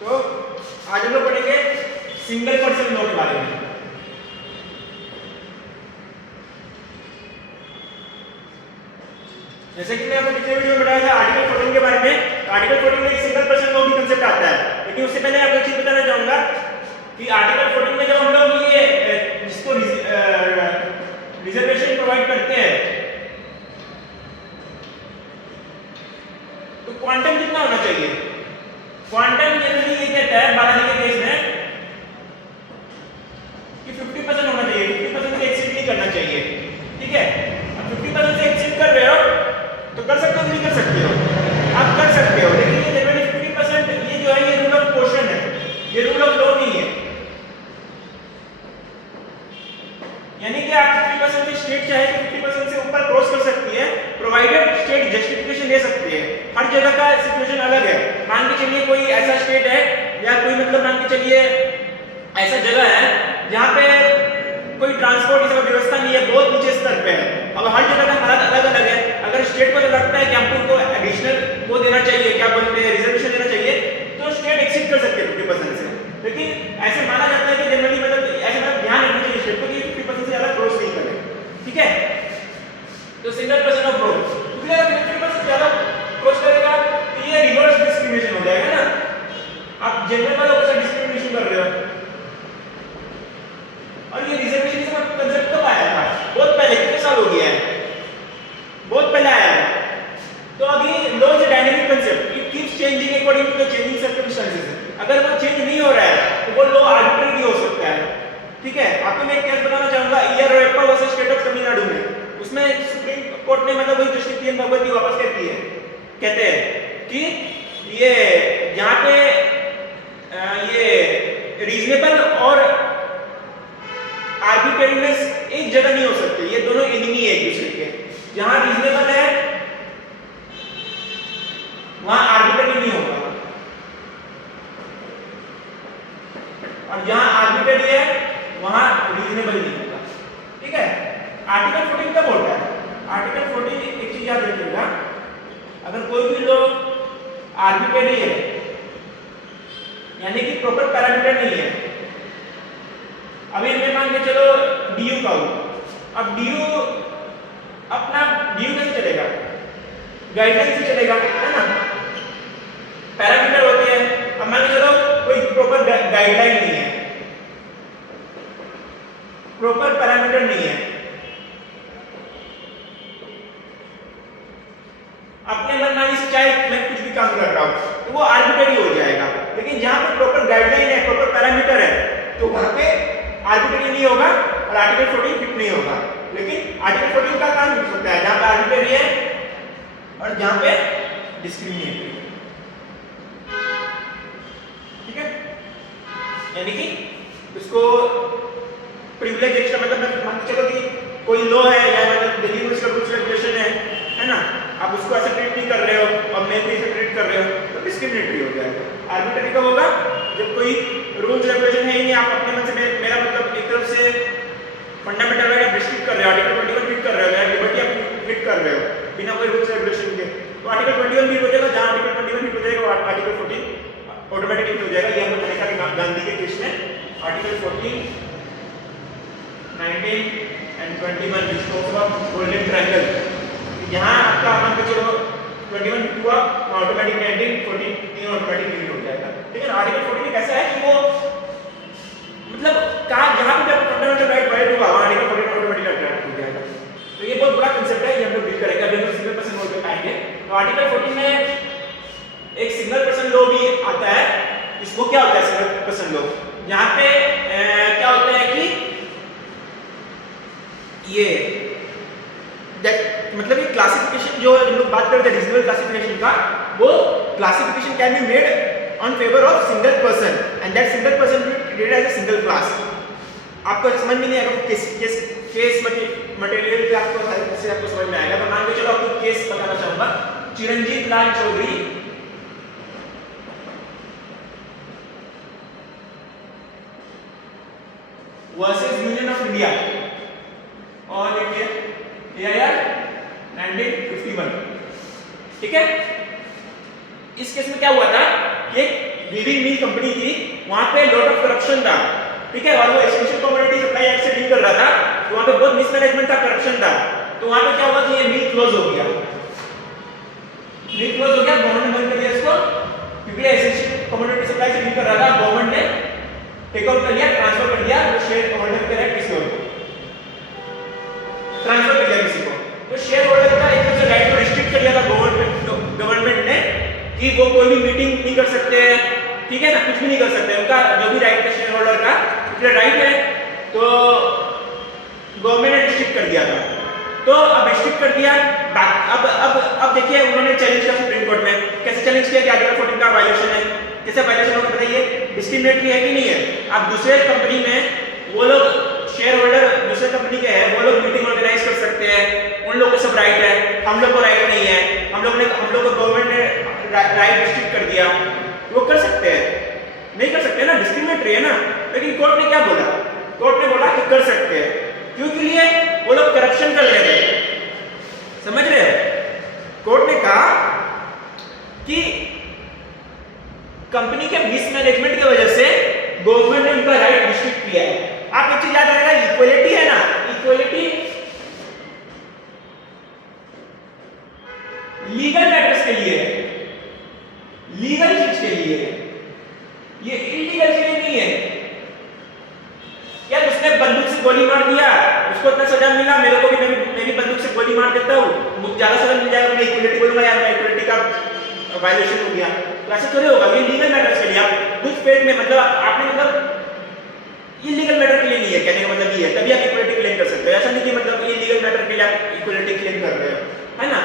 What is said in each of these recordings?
तो आज हम लोग पढ़ेंगे सिंगल पर्सन लॉ के बारे में। जैसे कि मैं आपको पिछले वीडियो में बताया था आर्टिकल 14 के बारे में, तो आर्टिकल 14 में एक सिंगल पर्सन लॉ की कांसेप्ट आता है। लेकिन उससे पहले आपको एक चीज बताना चाहूंगा कि आर्टिकल 14 में जब हम लोग ये जिसको रिजर्वेशन प्रोवाइड करते हैं तो क्वांटम कितना होना चाहिए। क्वांटम जनरली ये कहता है बालाजी के केस में कि 50% होना चाहिए, 50% से एक्सीड नहीं करना चाहिए। ठीक है, अब 50% से एक्सीड कर रहे हो तो कर सकते हो नहीं कर सकते हो, आप कर सकते हो, लेकिन ये जनरली 50% ये जो है ये रूल ऑफ क्वेश्चन है, ये रूल ऑफ लॉ नहीं है। यानी कि आप 50% से स्टेट चाहे तो 50% से ऊपर क्रॉस कर सकती है, प्रोवाइडेड स्टेट जस्टिफिकेशन दे सकती है। हर जगह का सिचुएशन अलग है। मान के चलिए कोई ऐसा स्टेट है या कोई मतलब मान के चलिए ऐसा जगह है जहां पे कोई ट्रांसपोर्ट की व्यवस्था नहीं है, बहुत नीचे स्तर पे है। अब हर जगह का हालात अलग अलग है। अगर स्टेट को लगता है कि हमको उनको एडिशनल वो देना चाहिए, क्या बोलते हैं, रिजर्वेशन देना चाहिए, तो स्टेट एक्सीड कर सकती है 50% से। लेकिन ऐसे माना जाता है कि जनरली मतलब ऐसे मतलब ध्यान रखना चाहिए स्टेट को कि 50% से ज्यादा क्रॉस नहीं करे। ठीक है, तो सिंगल पर्सन ऑफ लॉ अगर 50% ज्यादा क्रॉस करेगा तो ये रिवर्स डिस्क्रिमिनेशन हो जाएगा ना। आप जनरल वालों के साथ डिस्क्रिमिनेशन कर रहे हो। और ये रिजर्वेशन का कांसेप्ट कब आया था? बहुत पहले, कितने साल हो गया है, बहुत पहले आया है। तो अभी law is a dynamic concept, it keeps changing according to the changing circumstances. अगर वो चेंज नहीं हो रहा है तो वो लॉ आर्बिट्रेरी भी हो सकता है। ठीक है, आपको मैं एक केस बताना चाहूंगा ईआरओएप्पा वर्सेस स्टेट ऑफ तमिलनाडु में। उसमें सुप्रीम कोर्ट ने मतलब वही जस्टिस पीएन भगवती वापस कहते हैं कि ये यहाँ पे ये रीजनेबल और आर्बिट्रेरीनेस एक जगह नहीं हो सकते, ये दोनों एनिमी है एक दूसरे के। जहां रीजनेबल है वहां आर्बिट्रेरी नहीं होगा, और जहां आर्बिट्रेरी है वहां रीजनेबल नहीं होगा। ठीक है, आर्टिकल 14 कब होता है? आर्टिकल 14 एक चीज याद रखिएगा, अगर कोई भी लॉ आर्बिट्रेरी है यानी कि प्रॉपर पैरामीटर नहीं है। अभी मैं मान के चलो डीयू का हूं, अब डीयू अपना डीयू कैसे चलेगा? गाइडलाइन से चलेगा, है ना। पैरामीटर होते हैं। अब मान के चलो कोई प्रॉपर गाइडलाइन नहीं है, प्रॉपर पैरामीटर नहीं है, अपने मनमानी से चाहे मैं कुछ भी काम कर रहा हूं तो वो आर्बिट्रेरी हो जाएगा। लेकिन जहां पे प्रॉपर गाइडलाइन है, प्रॉपर पैरामीटर है, तो वहां पे आर्बिट्रेरी नहीं होगा और आर्टिकल 14 फिट नहीं होगा। लेकिन आर्टिकल 14 का काम हो सकता है जहां पे आर्बिट्रेरी है और जहां पे डिस्क्रिमिनेटरी है। ठीक है, यानी कि उसको प्रिविलेज एक्स्ट्रा मतलब मान के चलो कि कोई लॉ है या मतलब दिल्ली में उसका कुछ रेगुलेशन है ना, आप उसको ऐसे ट्रीट नहीं कर रहे हो और मैं भी ऐसे ट्रीट कर रहे हो तो डिस्क्रिमिनेटरी हो जाएगा। आर्बिट्रेरी कब होगा? जब कोई रूल्स रेगुलेशन है ही नहीं, आप अपने मन से मेरा मतलब एक तरफ से फंडामेंटल राइट आप रिस्ट्रिक्ट कर रहे हो, आर्टिकल 21 फिट कर रहे हो, मेरा लिबर्टी आप फिट कर रहे हो बिना कोई रूल्स रेगुलेशन के, तो आर्टिकल 21 भी हो जाएगा। जहां आर्टिकल 21 फिट हो जाएगा वो आर्टिकल 14 ऑटोमेटिकली हो जाएगा। ये हमने देखा कि गांधी के केस में आर्टिकल 14, 19 एंड 21 जिसको गोल्डन ट्रायंगल, यहां आपका मान के चलो 21 फिट हुआ, ऑटोमेटिक 19, 14 तीनों ऑटोमेटिक फिट हो जाएगा। ठीक है, आर्टिकल 14 एक ऐसा है कि वो मतलब कहां जहां पे फंडामेंटल राइट वायलेट हुआ वहां आर्टिकल 14 ऑटोमेटिक अट्रैक्ट हो जाएगा। तो ये बहुत बड़ा कांसेप्ट है, ये हम लोग डील करेंगे। अभी हम सिंगल पर्सन लॉ पे आएंगे। तो आर्टिकल 14 में एक सिंगल पर्सन लॉ भी आता है। इसको क्या होता है सिंगल पर्सन लॉ? यहां पे क्या होता है कि ये मतलब ये क्लासिफिकेशन जो हम लोग बात करते हैं रीजनेबल क्लासिफिकेशन का, वो classification can be made on favour of single person and that single person will be treated as a single class. आपको समझ में नहीं आएगा केस मटेरियल पे आपको से आपको समझ में आएगा। तो मान के चलो आपको केस बताना चाहूंगा, Chiranjit Lal Chaudhary versus Union of India और AIR 1951। ठीक है, इस केस में क्या हुआ था कि वीविंग मिल कंपनी थी, वहां पे लॉट ऑफ करप्शन था, ठीक है, और वो एसेंशियल कमोडिटी सप्लाई एक्ट से डील कर रहा था, तो वहां पे बहुत मिसमैनेजमेंट था, करप्शन था, तो वहां पे क्या हुआ कि ये मिल क्लोज हो गया, मिल क्लोज हो गया, गवर्नमेंट ने बंद कर दिया इसको, क्योंकि एसेंशियल कमोडिटी सप्लाई से डील कर रहा था, गवर्नमेंट ने टेक आउट कर लिया, ट्रांसफर कर दिया, जो शेयर होल्डर के है किसी और को ट्रांसफर कर दिया किसी को, तो शेयर होल्डर का एक तरह से राइट को रिस्ट्रिक्ट कर दिया था गवर्नमेंट ने कि वो कोई भी मीटिंग नहीं कर सकते हैं, ठीक है ना, कुछ भी नहीं कर सकते, उनका जो भी राइट है शेयर होल्डर का, इसलिए राइट है, तो गवर्नमेंट ने रिस्ट्रिक्ट कर दिया था, तो अब रिस्ट्रिक्ट कर दिया, अब देखिए उन्होंने चैलेंज किया सुप्रीम कोर्ट में, कैसे चैलेंज किया कि आर्टिकल 14 का वायलेशन है, कैसे वायलेशन होगा बताइए, डिस्क्रिमिनेटरी है कि नहीं है, अब दूसरे कंपनी में वो लोग शेयर होल्डर दूसरे कंपनी के हैं, वो लोग मीटिंग ऑर्गेनाइज कर सकते हैं, उन लोगों को सब राइट है, हम लोग को राइट नहीं है, हम लोग को गवर्नमेंट ने राइट रिस्ट्रिक्ट कर दिया, वो कर सकते हैं, नहीं कर सकते ना, डिस्क्रिमिनेटरी है ना, लेकिन कोर्ट ने क्या बोला, कोर्ट ने बोला कि कर सकते हैं, क्यों के लिए, वो लोग करप्शन कर रहे थे, समझ रहे हो, कोर्ट ने कहा कि कंपनी के मिसमैनेजमेंट की वजह से गवर्नमेंट ने उनका राइट रिस्ट्रिक्ट किया है, आप एक चीज याद रखिएगा, इक्वलिटी है ना, इक्वलिटी लीगल मैटर्स के लिए है, लीगल चीज के लिए है, ये इलीगल के लिए नहीं है, क्या उसने बंदूक से गोली मार दिया, उसको इतना सजा मिला, मेरे को भी मैं भी बंदूक से गोली मार देता हूँ, मुझे ज्यादा सजा मिल जाएगा, मैं इक्वलिटी बोलूंगा यार मैं इक्वलिटी का वायलेशन हो गया, तो ऐसे थोड़ी होगा, ये लीगल मैटर्स के लिए, आप गुड फेथ में मतलब आपने मतलब ये लीगल मैटर के लिए नहीं है, कहने का मतलब ये है, तभी आप इक्वलिटी क्लेम कर सकते हो, ऐसा नहीं कि मतलब ये लीगल मैटर के लिए आप इक्वलिटी क्लेम कर रहे हो, है ना,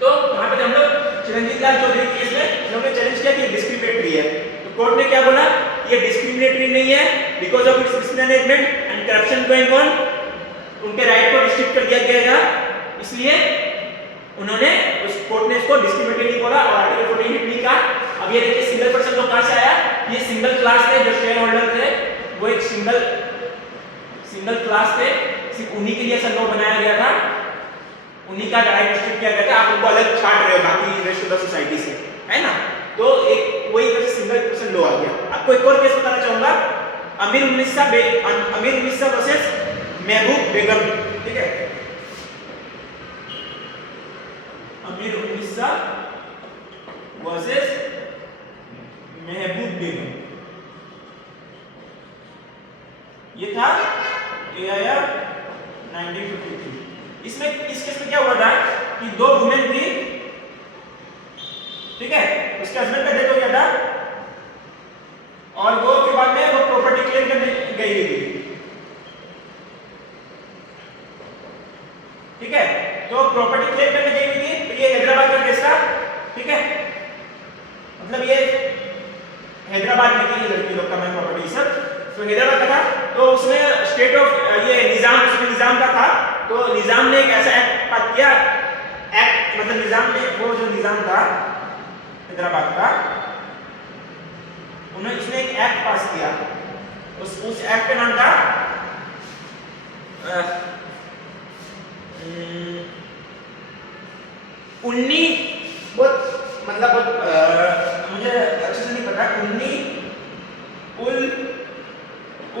तो वहां पे हम लोग चिरंजीव लाल चौधरी केस में उन्होंने चैलेंज किया कि डिस्क्रिमिनेटरी है, तो कोर्ट ने क्या बोला, ये डिस्क्रिमिनेटरी नहीं है, because of its mismanagement and corruption going on, उनके राइट को रिस्ट्रिक्ट कर दिया गया, इसलिए उन्होंने उस कोर्ट ने इसको डिस्क्रिमिनेटरी नहीं बोला और आर्टिकल 14 हिट नहीं कहा। अब ये देखिए सिंगल पर्सन लोग कहां से आया, ये सिंगल क्लास थे, जो शेयर होल्डर थे वो एक सिंगल क्लास थे, सिर्फ उन्हीं के लिए ऐसा लॉ बनाया गया था, उन्हीं का राइट रिस्ट्रिक्ट किया गया था, आप उनको अलग छाट रहे हो बाकी रेस्ट ऑफ द सोसाइटी से, है ना, तो एक वही तरह सिंगल पर्सन लॉ आ गया। आपको एक और केस बताना चाहूंगा, अमीर उन्नीसा वर्सेस महबूब बेगम, ठीक है, अमीर उन्नीसा वर्सेस महबूब बेगम, ये था AIR 1953। इसमें इस केस में क्या हुआ था कि दो वुमेन थी, ठीक है, उसके हस्बैंड का डेथ हो गया था और वो के बाद में वो प्रॉपर्टी क्लेम करने गई थी, ठीक है, तो प्रॉपर्टी क्लेम करने गई थी, तो ये हैदराबाद का केस था, ठीक है, मतलब ये हैदराबाद में थी लड़की लोग का मैं प्रॉपर्टी सब, तो हैदराबाद का था, तो उसमें स्टेट ऑफ ये निजाम का था, तो निजाम ने एक ऐसा एक्ट पास किया, एक्ट मतलब निजाम ने वो जो निजाम था हैदराबाद का, उन्होंने इसने एक एक्ट पास किया, उस एक्ट का नाम था उन्नी, बहुत मतलब मुझे अच्छे से नहीं पता, उन्नी उल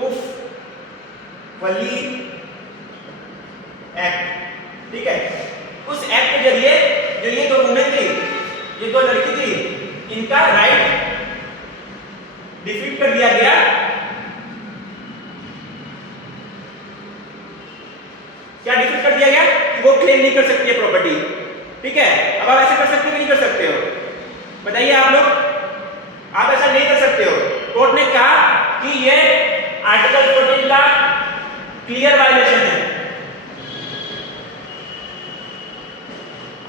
उफ वली एक्ट, ठीक है, उस एक्ट के जरिए जो ये दो वुमेन थी, ये दो लड़की थी, इनका राइट डिफीट कर दिया गया, क्या डिफीट कर दिया गया कि वो क्लेम नहीं कर सकती है प्रॉपर्टी, ठीक है, अब आप ऐसे कर सकते हो कि नहीं कर सकते हो, बताइए आप लोग, आप ऐसा नहीं कर सकते हो, कोर्ट ने कहा कि ये आर्टिकल 14 का क्लियर वायलेशन है।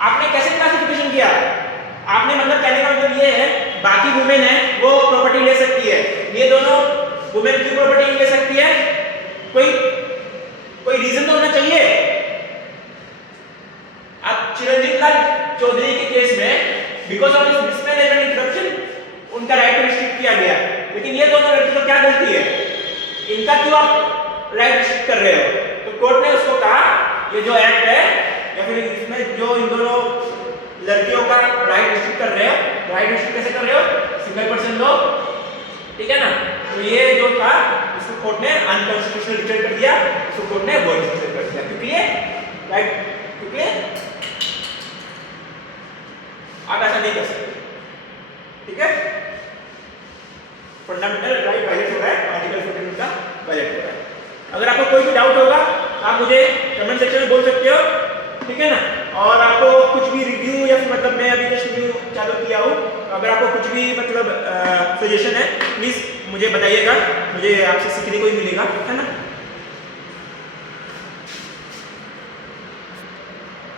आपने कैसे क्लासिफिकेशन किया, आपने मतलब कहने का मतलब ये है बाकी वुमेन है वो प्रॉपर्टी ले सकती है, ये दोनों वुमेन की प्रॉपर्टी ले सकती है, कोई रीजन तो होना चाहिए। अब चिरंजीव लाल चौधरी के केस में because of mismanagement and corruption उनका राइट रिस्ट्रिक्ट किया गया, लेकिन ये दोनों लड़की को क्या गलती है, इनका क्यों आप राइट रिस्ट्रिक्ट कर रहे हो, तो कोर्ट ने उसको कहा ये जो एक्ट है या फिर इसमें जो इन दोनों लड़कियों का राइट रिस्ट्रिक्ट कर रहे हो, राइट रिस्ट्रिक्ट कैसे कर रहे हो, सिंगल पर्सन लॉ, ठीक है ना। तो ये जो था इसको कोर्ट ने अनकॉन्स्टिट्यूशनल डिक्लेयर कर दिया, इसको कोर्ट ने वॉइड डिक्लेयर कर दिया। Clear right, clear. आप ऐसा नहीं कर सकते, ठीक है। फंडामेंटल राइट वायलेट हो रहा है, आर्टिकल 14 का वायलेट हो रहा है। अगर आपको कोई भी डाउट होगा आप मुझे कमेंट सेक्शन में बोल सकते हो, ठीक है ना। और आपको कुछ भी रिव्यू या फिर मतलब मैं अभी जस्ट रिव्यू चालू किया हूँ, अगर आपको कुछ भी मतलब सजेशन है प्लीज मुझे बताइएगा, मुझे आपसे सीखने को ही मिलेगा, है ना।